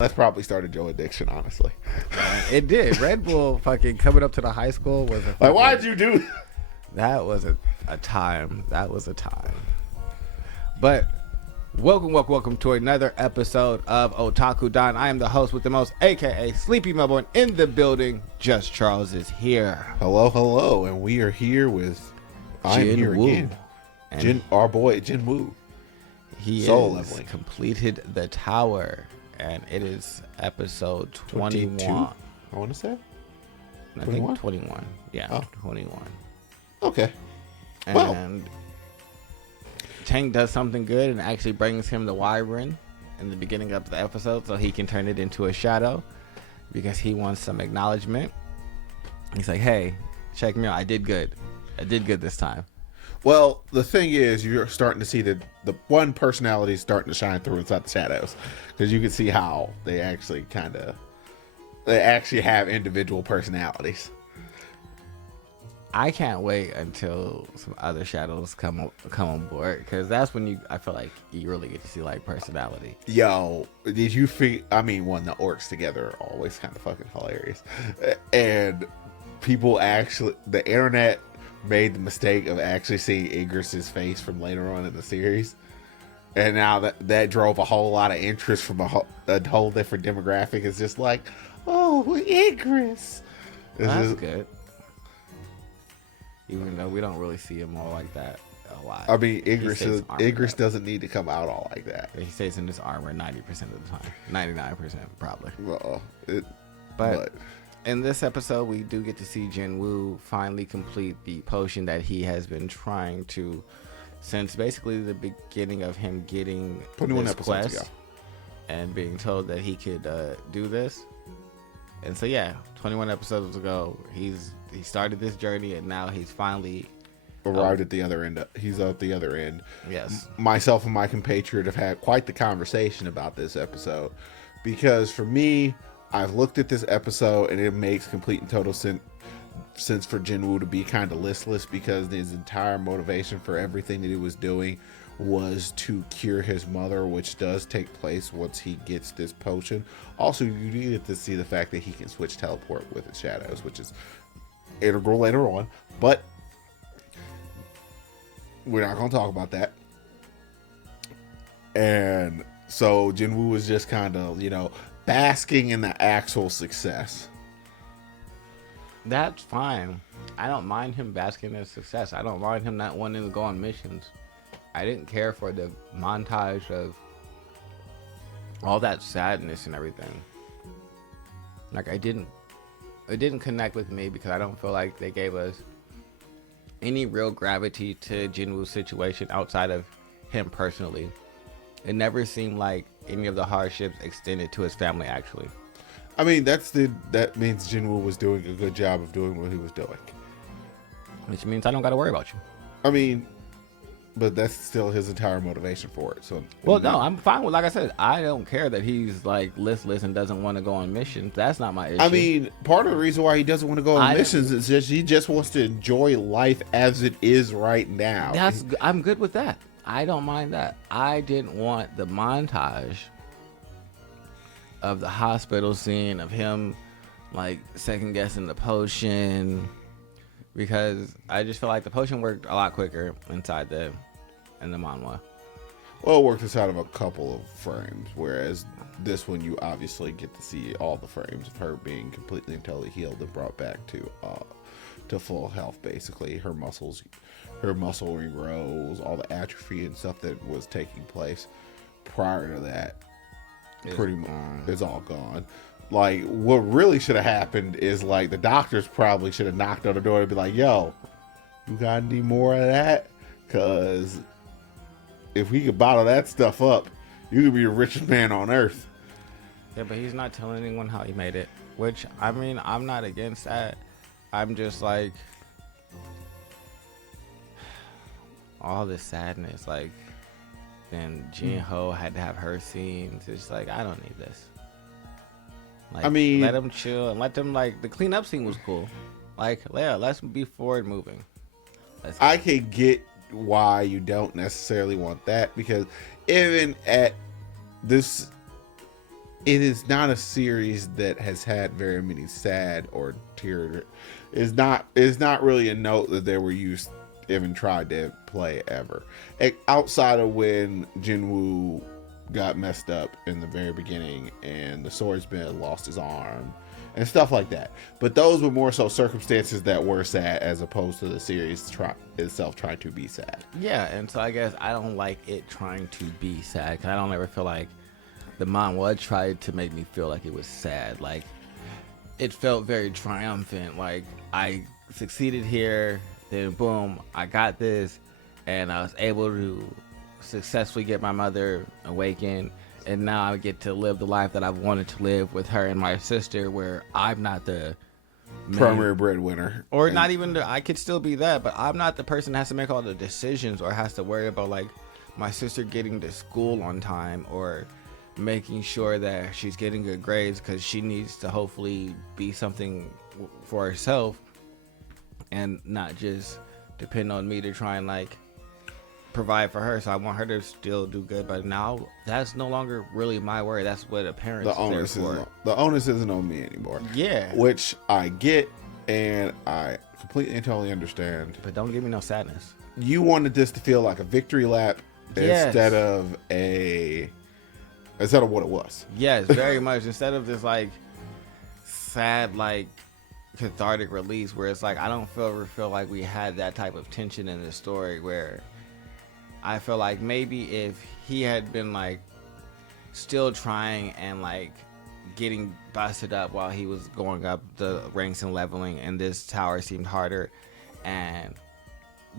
That's probably started Joe addiction, honestly. It did. Red Bull fucking coming up to the high school was a Like, why'd you do that was a time. That was a time. But welcome to another episode of Otaku Don. I am the host with the most, aka Sleepy Melbourne, in the building. Just Charles is here. Hello, and we are here with I'm Jin here Woo. again. Our boy Jin Woo. He Solo has leveling. completed the tower, and it is episode 21. 22, I want to say. I 21? think 21. Yeah, Oh. 21. Okay. Well. And Tank does something good and actually brings him the wyvern in the beginning of the episode so he can turn it into a shadow because he wants some acknowledgement. He's like, hey, check me out. I did good this time. Well, the thing is, you're starting to see the one personality is starting to shine through inside the shadows, because you can see how they actually have individual personalities. I can't wait until some other shadows come on board, because that's when I feel like you really get to see like personality. Yo, did you feel? I mean, the orcs together are always kind of fucking hilarious, and people actually, the internet made the mistake of actually seeing Igris's face from later on in the series, and now that drove a whole lot of interest from a whole different demographic. It's just like, oh, Igris. That's good. Even though we don't really see him all like that a lot. I mean, Igris doesn't need to come out all like that. He stays in his armor 90% of the time. 99% probably. Well, But in this episode, we do get to see Jin Woo finally complete the potion that he has been trying to, since basically the beginning of him getting 21 this episodes quest ago. And being told that he could do this. And so, yeah, 21 episodes ago, he started this journey, and now he's finally arrived at the other end. He's at the other end. Yes. Myself and my compatriot have had quite the conversation about this episode, because for me, I've looked at this episode and it makes complete and total sense for Jin Woo to be kind of listless, because his entire motivation for everything that he was doing was to cure his mother, which does take place once he gets this potion. Also, you needed to see the fact that he can switch teleport with his shadows, which is integral later on, but we're not going to talk about that. And so Jin Woo was just kind of, basking in the actual success. That's fine. I don't mind him basking in success. I don't mind him not wanting to go on missions. I didn't care for the montage of all that sadness and everything. Like, it didn't connect with me, because I don't feel like they gave us any real gravity to Jin Woo's situation outside of him personally. It never seemed like any of the hardships extended to his family, actually. I mean, that means Jin Woo was doing a good job of doing what he was doing. Which means I don't got to worry about you. I mean, but that's still his entire motivation for it. So, well, no, I'm fine with, like I said, I don't care that he's like listless and doesn't want to go on missions. That's not my issue. I mean, part of the reason why he doesn't want to go on missions is just he just wants to enjoy life as it is right now. I'm good with that. I don't mind that. I didn't want the montage of the hospital scene of him like second guessing the potion, because I just feel like the potion worked a lot quicker in the manhwa. Well, it worked inside of a couple of frames, whereas this one you obviously get to see all the frames of her being completely and totally healed and brought back to full health. Basically, her muscle regrows, all the atrophy and stuff that was taking place prior to that it's all gone. Like, what really should have happened is, like, the doctors probably should have knocked on the door and be like, yo, you got any more of that? Because if we could bottle that stuff up, you could be the richest man on earth. Yeah, but he's not telling anyone how he made it, which, I mean, I'm not against that. I'm just like, all this sadness, like, then Jin Ho had to have her scenes. It's like, I don't need this. Like, I mean, let them chill and let them, like, the cleanup scene was cool. Like, yeah, let's be forward moving. I can get why you don't necessarily want that, because even at this it is not a series that has had very many sad or tear. Is not really a note that they were used even tried to play ever. Outside of when Jinwoo got messed up in the very beginning and the swordsman lost his arm and stuff like that. But those were more so circumstances that were sad as opposed to the series itself trying to be sad. Yeah, and so I guess I don't like it trying to be sad, because I don't ever feel like the manhwa tried to make me feel like it was sad. Like, it felt very triumphant. Like, I succeeded here, then boom, I got this, and I was able to successfully get my mother awakened, and now I get to live the life that I've wanted to live with her and my sister, where I'm not the primary breadwinner, or not even I could still be that, but I'm not the person that has to make all the decisions or has to worry about like my sister getting to school on time or making sure that she's getting good grades, because she needs to hopefully be something for herself and not just depend on me to try and like provide for her. So I want her to still do good, but now that's no longer really my worry. That's what a parent's the onus isn't on me anymore. Yeah, which I get, and I completely and totally understand. But don't give me no sadness. You wanted this to feel like a victory lap, yes, instead of what it was. Yes, very much. Instead of this like sad, like cathartic release, where it's like I don't feel like we had that type of tension in the story, where I feel like maybe if he had been like still trying and like getting busted up while he was going up the ranks and leveling, and this tower seemed harder, and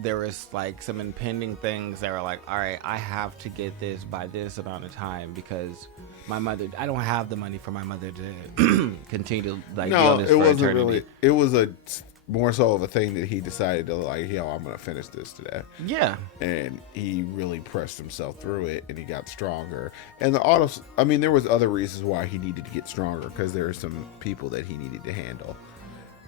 there was like some impending things that were like, all right, I have to get this by this amount of time, because my mother, I don't have the money for my mother to continue to like be on this for eternity. Really, it was a more so of a thing that he decided to like, yo, I'm gonna finish this today. Yeah. And he really pressed himself through it, and he got stronger. And the autos, I mean, there was other reasons why he needed to get stronger, because there were some people that he needed to handle.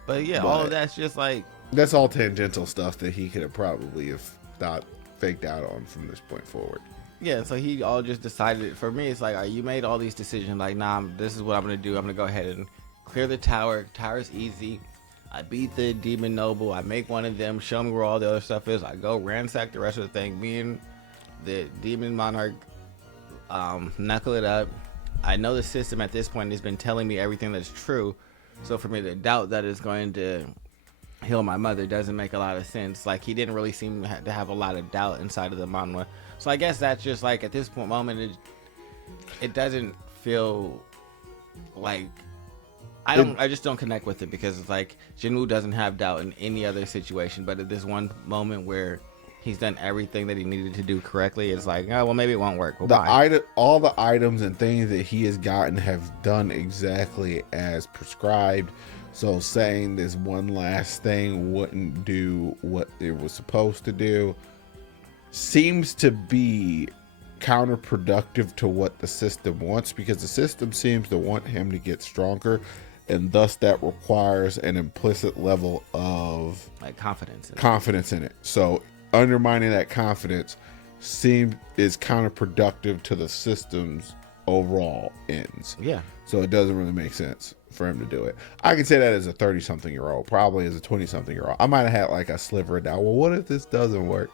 But yeah, all of that's just like, that's all tangential stuff that he could have probably have thought faked out on from this point forward. Yeah, so he all just decided. For me, it's like, all right, you made all these decisions. Like, nah, this is what I'm gonna do. I'm gonna go ahead and clear the tower. Tower's easy. I beat the demon noble. I make one of them. Show me where all the other stuff is. I go ransack the rest of the thing. Me and the demon monarch knuckle it up. I know the system at this point has been telling me everything that's true. So for me to doubt that it's going to heal my mother doesn't make a lot of sense. Like, he didn't really seem to have a lot of doubt inside of the manhwa. So I guess that's just like, at this moment, it doesn't feel like I just don't connect with it, because it's like Jinwoo doesn't have doubt in any other situation, but at this one moment where he's done everything that he needed to do correctly, it's like, oh well, maybe it won't work. Well, all the items and things that he has gotten have done exactly as prescribed. So saying this one last thing wouldn't do what it was supposed to do seems to be counterproductive to what the system wants, because the system seems to want him to get stronger, and thus that requires an implicit level of like confidence in it. So undermining that confidence is counterproductive to the system's overall ends. Yeah. So it doesn't really make sense for him to do it. I can say that as a 30-something-year-old, probably as a 20-something-year-old. I might have had like a sliver of doubt. Well, what if this doesn't work?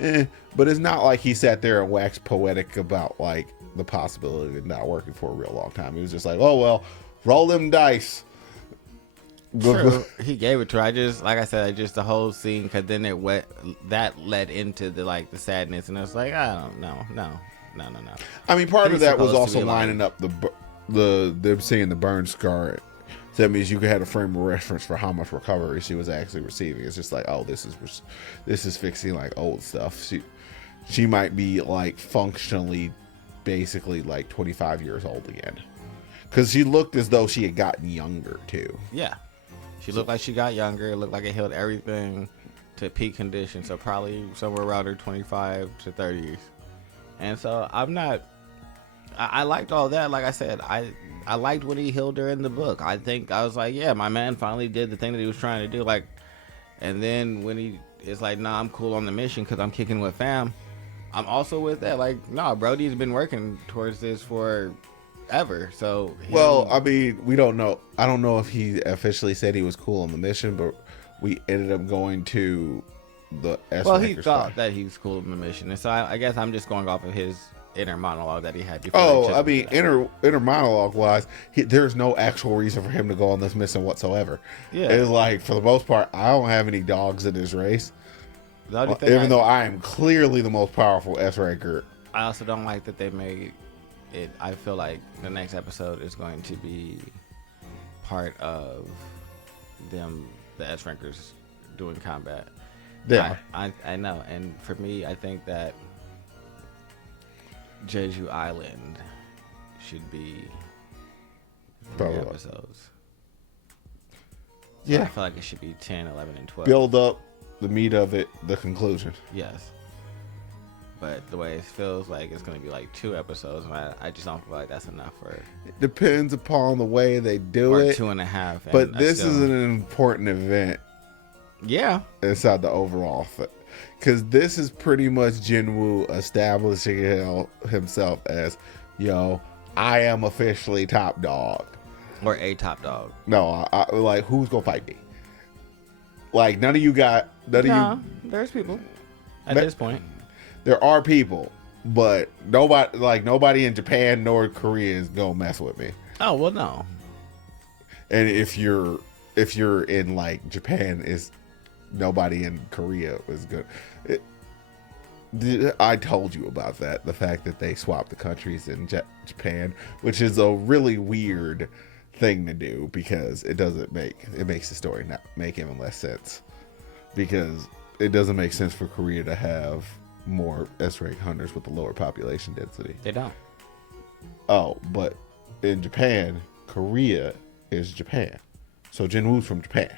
But it's not like he sat there and waxed poetic about like the possibility of it not working for a real long time. He was just like, oh well, roll them dice. True. He gave it to her. I just, like I said, just the whole scene, because then that led into the sadness, and it's like, I don't know, no. I mean, part of that was also lining up them seeing the burn scar. So that means you could have a frame of reference for how much recovery she was actually receiving. It's just like, oh, this is fixing like old stuff. She might be like functionally, basically like 25 years old again, because she looked as though she had gotten younger too. Yeah, she looked like she got younger. It looked like it healed everything to peak condition. So probably somewhere around her 25 to 30s. And so I liked all that. Like I said, I liked when he healed her in the book. I was like, yeah, my man finally did the thing that he was trying to do. Like, and then when he is like, nah, I'm cool on the mission because I'm kicking with fam, I'm also with that. Like, nah, Brody's been working towards this for ever. So Well, I mean, we don't know. I don't know if he officially said he was cool on the mission, but we ended up going to the S. well, he Rankers thought class. that he was cool in the mission, and so I guess I'm just going off of his inner monologue that he had before. Oh, I mean, inner monologue wise, there's no actual reason for him to go on this mission whatsoever. Yeah. It's like, for the most part, I don't have any dogs in this race. The only thing Even though I am clearly the most powerful S ranker. I also don't like that they made it. I feel like the next episode is going to be part of them, the S rankers, doing combat. Yeah. I know, and for me, I think that Jeju Island should be 3 Probably. episodes. So Yeah. I feel like it should be 10, 11, and 12. Build up the meat of it, the conclusion. Yes. But the way it feels like it's going to be like 2 episodes, and I just don't feel like that's enough for. It depends upon the way they do Or it. 2.5. But this is an important event. Yeah. Inside the overall thing. Because this is pretty much Jinwoo establishing himself as, yo, I am officially top dog. Or a top dog. No, I like, who's going to fight me? Like, none of you got, there's people at this point. There are people, but nobody in Japan nor Korea is going to mess with me. Oh, well, no. And if you're in like Japan, is nobody in Korea is good. I told you about that. The fact that they swapped the countries in Japan, which is a really weird thing to do because it makes the story not make even less sense, because it doesn't make sense for Korea to have more S-rank hunters with a lower population density. They don't. Oh, but in Japan, Korea is Japan. So Jinwoo's from Japan.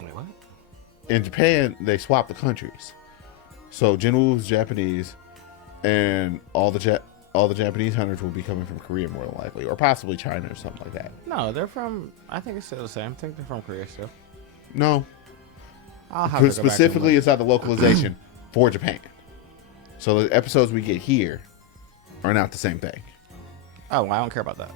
Wait, what? In Japan, they swap the countries. So Jinwoo's Japanese, and all the Japanese hunters will be coming from Korea more than likely, or possibly China or something like that. No, they're from. I think it's still the same. I think they're from Korea still. No, I'll have to go specifically inside the localization for Japan. So the episodes we get here are not the same thing. Oh, well, I don't care about that.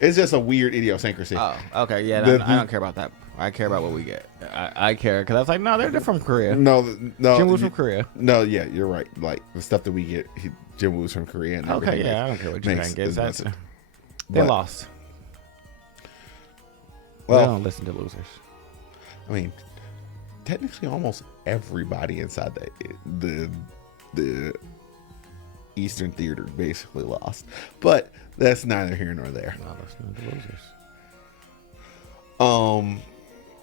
It's just a weird idiosyncrasy. Oh, okay, yeah, I don't care about that. I care about what we get. I care because I was like, no, they're from Korea. No, Jinwoo's from Korea. No, yeah, you're right. Like the stuff that we get, Jinwoo's from Korea. And Okay, yeah, I don't care what Japan gets. They lost. Well, they don't listen to losers. I mean, technically, almost everybody inside the Eastern Theater basically lost, but that's neither here nor there. Not listening to losers.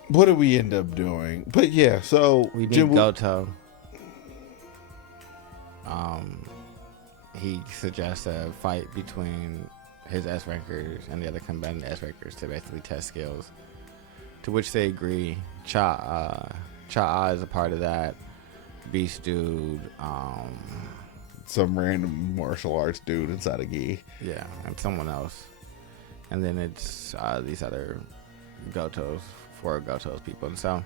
What did we end up doing? But yeah, so we meet Goto. He suggests a fight between his S rankers and the other combatant S rankers to basically test skills. To which they agree. Cha is a part of that. Beast dude. Some random martial arts dude inside a gi. Yeah, and someone else. And then it's these other Gotos, 4 Gotos people. And so,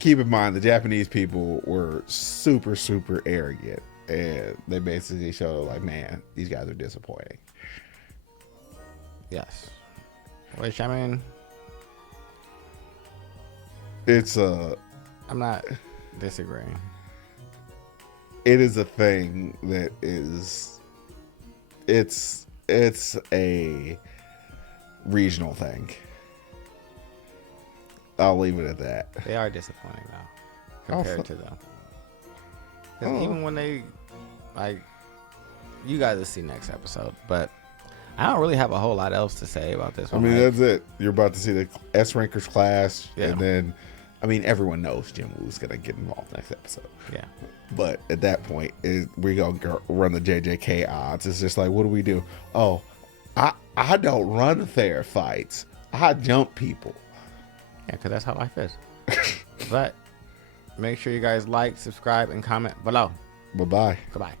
keep in mind, the Japanese people were super, super arrogant. And they basically showed like, man, these guys are disappointing. yes. Which, I mean, it's I'm not disagreeing. It is a thing that is, it's a regional thing. I'll leave it at that. They are disappointing though, compared to them. 'Cause even when they, like, you guys will see next episode, but I don't really have a whole lot else to say about this one. I mean, that's it. You're about to see the S Rankers clash, Yeah. and then, I mean, everyone knows Jinwoo's gonna get involved next episode. Yeah. But at that point, we're gonna run the JJK odds. It's just like, what do we do? Oh, I don't run fair fights. I jump people. Yeah, because that's how life is. But make sure you guys like, subscribe, and comment below. Bye bye. Goodbye.